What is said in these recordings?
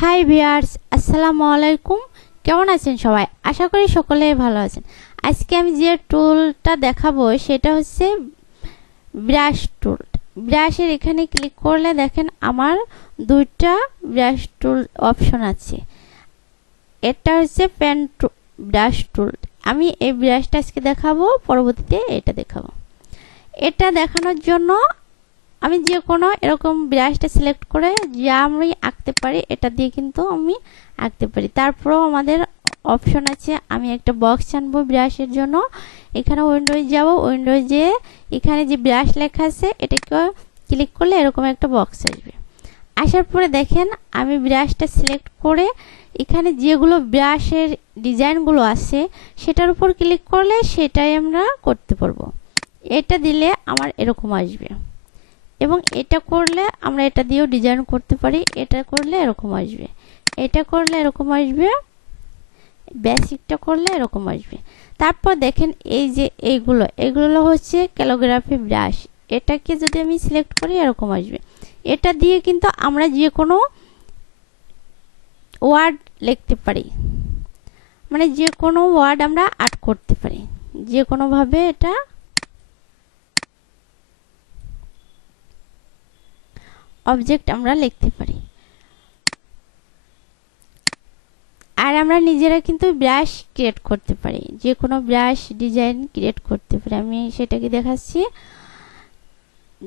Hi viewers, আসসালামু আলাইকুম। কেমন আছেন সবাই? আশা করি সকলেই ভালো আছেন। আজকে আমি যে টুলটা দেখাবো সেটা হচ্ছে ব্রাশ টুল। ব্রাশের এখানে ক্লিক করলে দেখেন আমার দুইটা ব্রাশ টুল অপশন আছে। এটা হচ্ছে পেন ব্রাশ টুল। আমি এই ব্রাশটা আজকে দেখাবো, পরবর্তীতে এটা দেখাবো। এটা দেখানোর জন্য আমি যে কোনো এরকম ব্রাশটা সিলেক্ট করে যা আমি আঁকতে পারি এটা দিয়ে কিন্তু আমি আঁকতে পারি। তারপরেও আমাদের অপশন আছে, আমি একটা বক্স আনবো ব্রাশের জন্য। এখানে উইন্ডোজ যাব, উইন্ডোজ যেয়ে এখানে যে ব্রাশ লেখা আছে এটাকে ক্লিক করলে এরকম একটা বক্স আসবে। আসার পরে দেখেন আমি ব্রাশটা সিলেক্ট করে এখানে যেগুলো ব্রাশের ডিজাইনগুলো আছে সেটার উপর ক্লিক করলে সেটাই আমরা করতে পারবো। এটা দিলে আমার এরকম আসবে, এবং এটা করলে আমরা এটা দিয়েও ডিজাইন করতে পারি। এটা করলে এরকম আসবে, এটা করলে এরকম আসবে, বেসিকটা করলে এরকম আসবে। তারপর দেখেন এই যে এইগুলো হচ্ছে ক্যালিগ্রাফি ব্রাশ। এটাকে যদি আমি সিলেক্ট করি এরকম আসবে। এটা দিয়ে কিন্তু আমরা যে কোনো ওয়ার্ড লিখতে পারি, মানে যে কোনো ওয়ার্ড আমরা আর্ট করতে পারি যে কোনোভাবে। এটা অবজেক্ট আমরা লিখতে পারি। আর আমরা নিজেরা কিন্তু ব্রাশ ক্রিয়েট করতে পারি, যে কোনো ব্রাশ ডিজাইন ক্রিয়েট করতে পারি। আমি সেটাকে দেখাচ্ছি।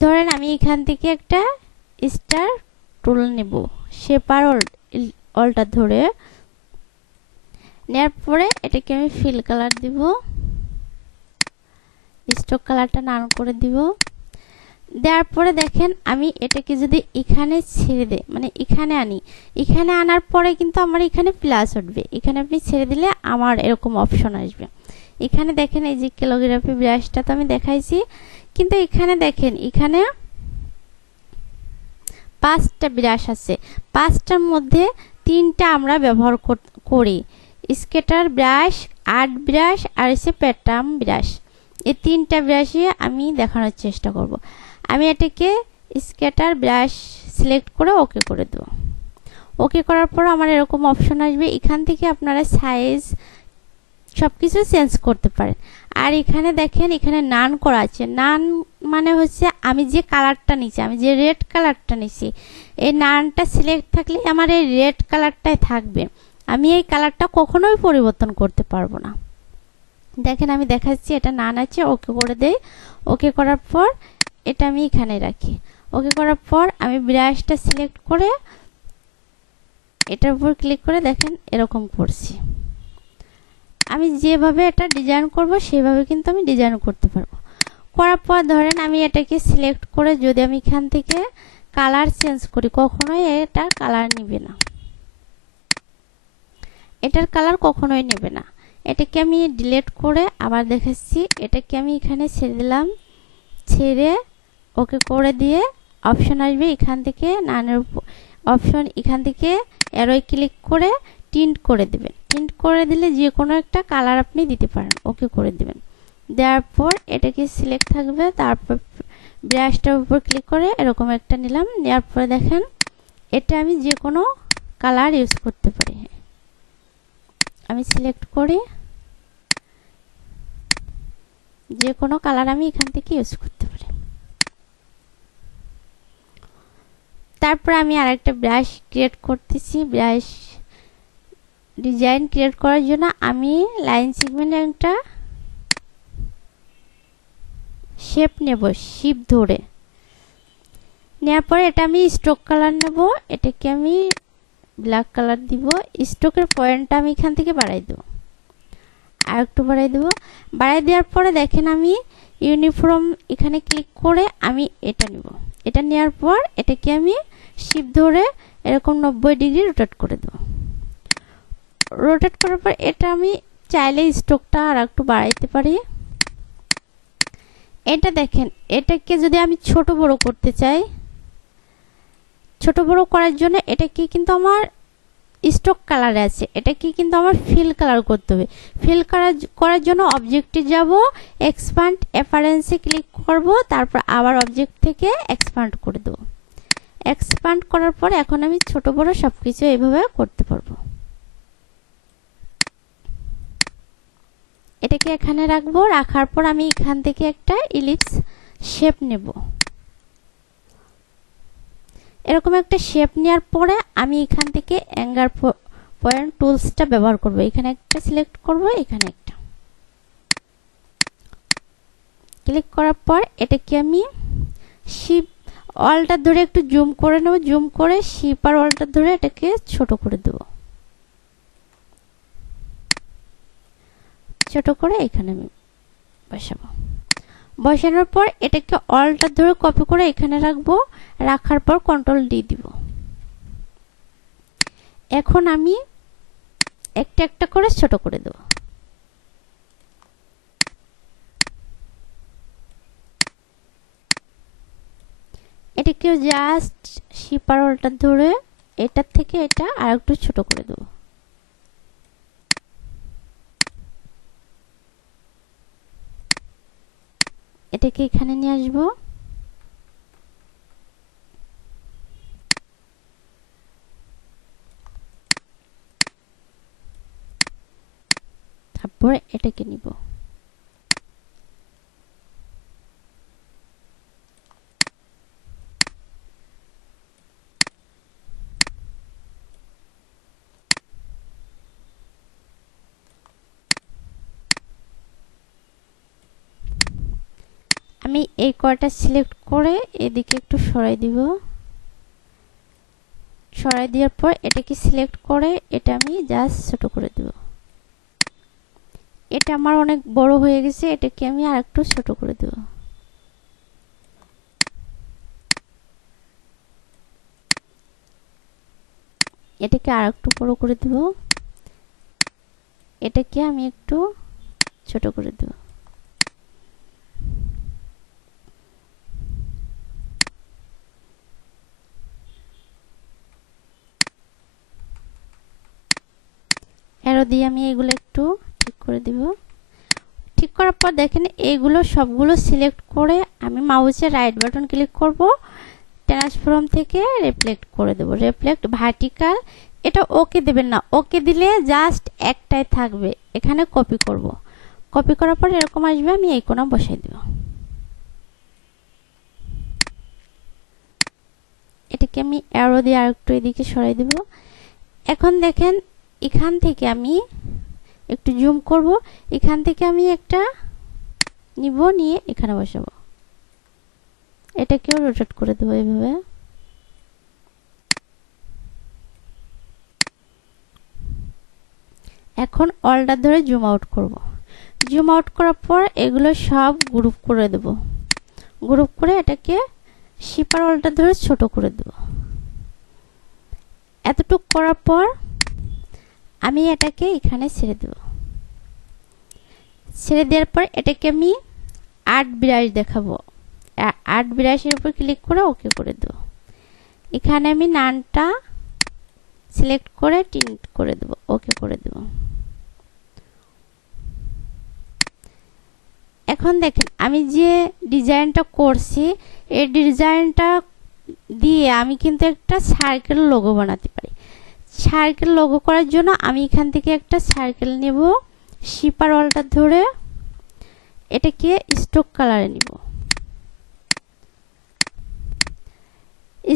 ধরেন আমি এখান থেকে একটা স্টার টুল নেব, শেপার অলটা ধরে নেওয়ার পরে এটাকে আমি ফিল কালার দিব, স্ট্রোক কালারটা নান করে দিব। দেওয়ার পরে দেখেন আমি এটাকে যদি এখানে ছেড়ে দেই, মানে এখানে আনি, এখানে আনার পরে কিন্তু আমার এখানে প্লাস উঠবে। এখানে আপনি ছেড়ে দিলে আমার এরকম অপশন আসবে। এখানে দেখেন এই যে ক্যালিগ্রাফি ব্রাশটা তো আমি দেখাইছি, কিন্তু এখানে দেখেন এখানে 5টা ব্রাশ আছে। 5টার মধ্যে 3টা আমরা ব্যবহার করি, স্কেটার ব্রাশ, আর্ট ব্রাশ আর হচ্ছে প্যাটার্ন ব্রাশ। এই 3টা ব্রাশে আমি দেখানোর চেষ্টা করব। আমি এটাকে স্কেটার ব্রাশ সিলেক্ট করে ওকে করে দেব। ওকে করার পর আমার এরকম অপশন আসবে। এখান থেকে আপনারা সাইজ সব কিছু চেঞ্জ করতে পারেন। আর এখানে দেখেন এখানে নান করা আছে। নান মানে হচ্ছে আমি যে কালারটা নিচ্ছি, আমি যে রেড কালারটা নিচ্ছি, এই নানটা সিলেক্ট থাকলে আমার এই রেড কালারটাই থাকবে। আমি এই কালারটা কখনোই পরিবর্তন করতে পারবো না। দেখেন আমি দেখাচ্ছি, এটা নান আছে, ওকে করে দেই। ওকে করার পর এটা আমি এখানে রাখি। ওকে করার পর আমি ব্রাশটা সিলেক্ট করে এটার উপর ক্লিক করে দেখেন এরকম করছি। আমি যেভাবে এটা ডিজাইন করব সেভাবে কিন্তু আমি ডিজাইন করতে পারবো। করার পর ধরেন আমি এটাকে সিলেক্ট করে যদি আমি এখান থেকে কালার চেঞ্জ করি, কখনোই এটা কালার নেবে না, এটার কালার কখনোই নেবে না। এটাকে আমি ডিলিট করে আবার দেখাচ্ছি। এটাকে আমি এখানে ছেড়ে দিলাম, ছেড়ে ওকে করে দিয়ে অপশন আসবে এখান থেকে নানের অপশন, এখান থেকে অ্যারোয় ক্লিক করে টিন্ট করে দেবেন। টিন্ট করে দিলে যে কোনো একটা কালার আপনি দিতে পারেন। ওকে করে দেবেন। দেওয়ার পর এটাকে সিলেক্ট থাকবে, তারপর ব্রাশটার উপর ক্লিক করে এরকম একটা নিলাম। নেওয়ার পরে দেখেন এটা আমি যে কোনো কালার ইউজ করতে পারি। আমি সিলেক্ট করি, যে কোনো কালার আমি এখান থেকে ইউজ করতে পারি। তারপর আমি আরেকটা ব্রাশ ক্রিয়েট করতেছি। ব্রাশ ডিজাইন ক্রিয়েট করার জন্য আমি লাইন সেগমেন্ট একটা শেপ নেব, শিপ ধরে নেওয়ার পরে এটা আমি স্ট্রোক কালার নেব। এটাকে আমি ব্ল্যাক কালার দিব। স্ট্রোকের পয়েন্টটা আমি এখান থেকে বাড়াই দেব, আর একটু বাড়াই দেব। বাড়াই দেওয়ার পরে দেখেন আমি ইউনিফর্ম এখানে ক্লিক করে আমি এটা নিব। এটা নেওয়ার পর এটাকে আমি শিপ ধরে এরকম 90 ডিগ্রি রোটেট করে দেব। রোটেট করার পর এটা আমি চাইলে স্ট্রোকটা আর একটু বাড়াইতে পারি। এটা দেখেন এটাকে যদি আমি ছোট বড় করতে চাই, ছোট বড় করার জন্য এটাকে কিন্তু আমার স্ট্রোক কালারে আছে, এটাকে কিন্তু আমার ফিল কালার করতে হবে। ফিল করার জন্য অবজেক্টে যাব, এক্সপ্যান্ড অ্যাপারেন্সে ক্লিক করব, তারপর আবার অবজেক্ট থেকে এক্সপ্যান্ড করে দেব। এক্সপ্যান্ড করার পর এখন আমি ছোট বড় সবকিছু এইভাবে করতে পারবো। এটাকে এখানে রাখবো, রাখার পর আমি এখান থেকে একটা ইলিপস শেপ নেব। এরকম একটা শেপ নেওয়ার পরে আমি এখান থেকে অ্যাঙ্গার পয়েন্ট টুলসটা ব্যবহার করব। এখানে একটা সিলেক্ট করব, এখানে একটা ক্লিক করার পর এটাকে আমি শিপ অলটা ধরে একটু জুম করে নেব, জুম করে শিপ আর অলটা ধরে এটাকে ছোট করে দেব, ছোট করে এখানে আমি বসাবো। বসানোর পর এটাকে অলটা ধরে কপি করে এখানে রাখবো, রাখার পর কন্ট্রোল ডি দিব। এখন আমি একটা একটা করে ছোট করে দেব। এটাকে জাস্ট শিপার অলটা ধরে এটার থেকে এটা আর একটু ছোট করে দেব। এটাকে এখানে নিয়ে আসবো, তারপর এটাকে নিব। আমি এই কয়টা সিলেক্ট করে এদিকে একটু সরাই দিব। সরাই দেওয়ার পর এটাকে সিলেক্ট করে এটা আমি জাস্ট ছোট করে দেব। এটা আমার অনেক বড় হয়ে গেছে, এটাকে আমি আর একটু ছোট করে দেব। এটাকে আর একটু বড় করে দেব। এটাকে আমি একটু ছোট করে দেব। অ্যারো দিয়ে আমি এগুলো একটু ঠিক করে দিব। ঠিক করার পর দেখেন এইগুলো সবগুলো সিলেক্ট করে আমি মাউসের রাইট বাটন ক্লিক করব, ট্রান্সফর্ম থেকে রিফ্লেক্ট করে দেব। রিফ্লেক্ট ভার্টিক্যাল, এটা ওকে দেবেন না, ওকে দিলে জাস্ট একটাই থাকবে। এখানে কপি করব, কপি করার পর এরকম আসবে, আমি এই কোণা বসাই দেব। এটাকে আমি অ্যারো দিয়ে আরেকটু এদিকে সরাই দেব। এখন দেখেন এখান থেকে আমি একটু জুম করব, এখান থেকে আমি একটা নিব, নিয়ে এখানে বসাবো। এটাকেও রোটেট করে দেবো এইভাবে। এখন অলটা ধরে জুম আউট করব। জুম আউট করার পর এগুলো সব গ্রুপ করে দেব। গ্রুপ করে এটাকে শিপার অলটা ধরে ছোট করে দেব। এতটুক করার পর আমি এটাকে এখানে ছেড়ে দেব। ছেড়ে দেওয়ার পর এটাকে আমি আর্ট ব্রাশ দেখাবো। আর্ট ব্রাশের উপর ক্লিক করে ওকে করে দেব। এখানে আমি নানটা সিলেক্ট করে টিন্ট করে দেব, ওকে করে দেব। এখন দেখেন আমি যে ডিজাইনটা করছি, এই ডিজাইনটা দিয়ে আমি কিন্তু একটা সার্কেল লোগো বানাতে পারি। সার্কেল লোগো করার জন্য আমি এখান থেকে একটা সার্কেল নেব, শিপার অলটা ধরে এটাকে স্ট্রোক কালারে নিব।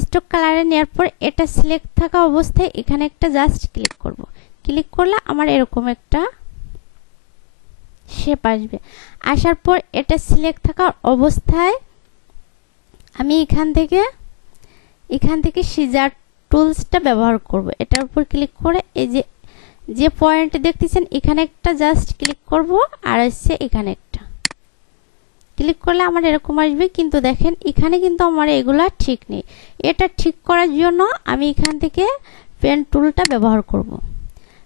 স্ট্রোক কালারে নেওয়ার পর এটা সিলেক্ট থাকা অবস্থায় এখানে একটা জাস্ট ক্লিক করব। ক্লিক করলে আমার এরকম একটা শেপ আসবে। আসার পর এটা সিলেক্ট থাকা অবস্থায় আমি এখান থেকে সিজার টুলসটা ব্যবহার করব। এটার উপর ক্লিক করে এই যে পয়েন্ট দেখতেছেন এখানে একটা জাস্ট ক্লিক করব, আর হচ্ছে এখানে একটা ক্লিক করলে আমার এরকম আসবে। কিন্তু দেখেন এখানে কিন্তু আমার এগুলা ঠিক নেই। এটা ঠিক করার জন্য আমি এখান থেকে পেন টুলটা ব্যবহার করব।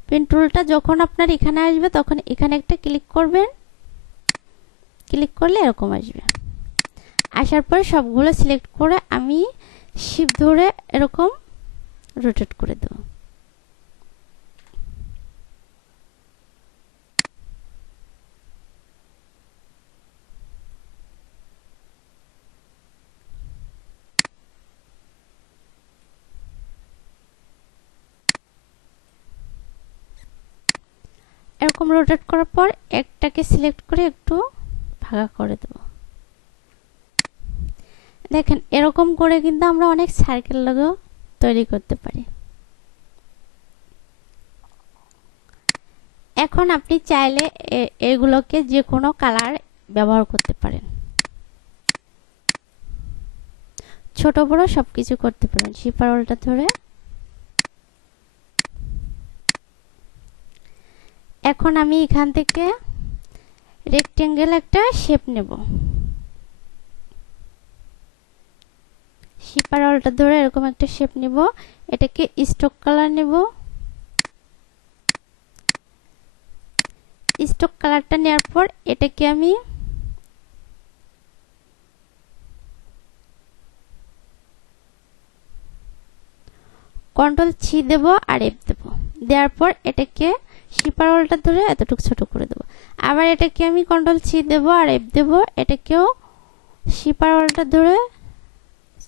পেন টুলটা যখন আপনার এখানে আসবে তখন এখানে একটা ক্লিক করবেন, ক্লিক করলে এরকম আসবে। আসার পর সবগুলো সিলেক্ট করে আমি শিফট ধরে এরকম রোটেট করে দেব। এরকম রোটেট করার পর একটাকে সিলেক্ট করে একটু ভাগা করে দেব। দেখেন এরকম করে কিন্তু আমরা অনেক সার্কেল লোগো তৈরি করতে পারি। এখন আপনি চাইলে এগুলোকে যে কোনো কালার ব্যবহার করতে পারেন, ছোট বড় সবকিছু করতে পারেন। শিপার ওলটা ধরে এখন আমি এখান থেকে রেক্টেঙ্গেল একটা শেপ নেব। শিপার ওলটা ধরে এরকম একটা শেপ নেব, এটাকে স্ট্রোক কালার নেব। স্ট্রোক কালারটা নেওয়ার পর এটাকে আমি কন্ট্রোল সি দেব আর এফ দেব। দেওয়ার পর এটাকে শিপার ওলটা ধরে এতটুকু ছোট করে দেব। আবার এটাকে আমি কন্ট্রোল সি দেব আর এফ দেব, এটাকেও শিপার ওলটা ধরে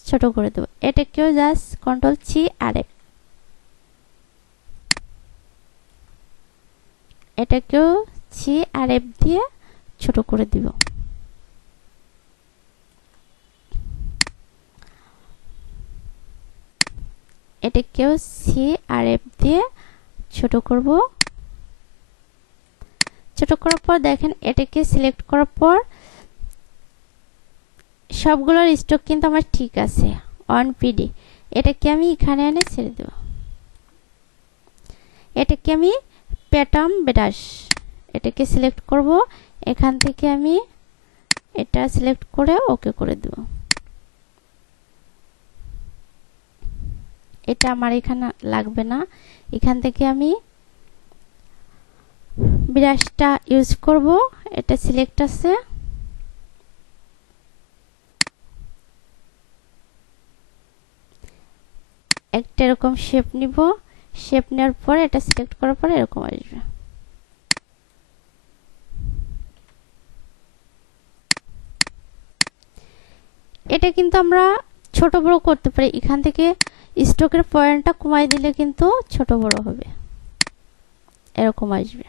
ছোট করে দেব। এটাকেও জাস্ট কন্ট্রোল সি আর এফ, এটাকেও সি আর এফ দিয়ে ছোট করে দিব। এটাকেও সি আর এফ দিয়ে ছোট করব। ছোট করার পর দেখেন এটাকে সিলেক্ট করার পর সবগুলোর স্টক কিন্তু আমার ঠিক আছে অন পিডি। এটাকে আমি এখানে এনে ছেড়ে দেব। এটাকে আমি প্যাটার্ন ব্রাশ, এটাকে সিলেক্ট করব। এখান থেকে আমি এটা সিলেক্ট করে ওকে করে দেব। এটা আমার এখানে লাগবে না, এখান থেকে আমি ব্রাশটা ইউজ করব। এটা সিলেক্ট আছে, একটা এরকম শেপ নিব। শেপ নেওয়ার পর এটা সিলেক্ট করার পর এরকম আসবে। এটা কিন্তু আমরা ছোট বড় করতে পারি। এখান থেকে স্ট্রোকের পয়েন্টটা কমাই দিলে কিন্তু ছোট বড় হবে, এরকম আসবে।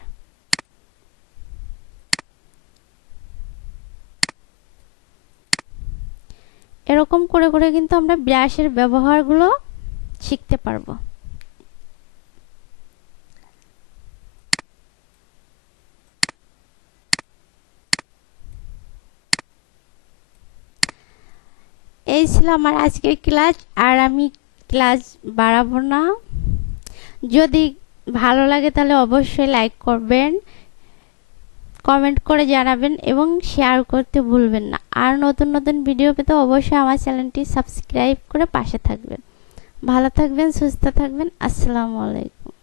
এরকম করে করে কিন্তু আমরা ব্রাশের ব্যবহারগুলো শিখতে পারবো। এই ছিল আমার আজকের ক্লাস, আর আমি ক্লাস বাড়াবো না। যদি ভালো লাগে তাহলে অবশ্যই লাইক করবেন, কমেন্ট করে জানাবেন এবং শেয়ার করতে ভুলবেন না। আর নতুন নতুন ভিডিও পেতে অবশ্যই আমার চ্যানেলটি সাবস্ক্রাইব করে পাশে থাকবেন। ভালো থাকবেন, সুস্থ থাকবেন। আসসালামু আলাইকুম।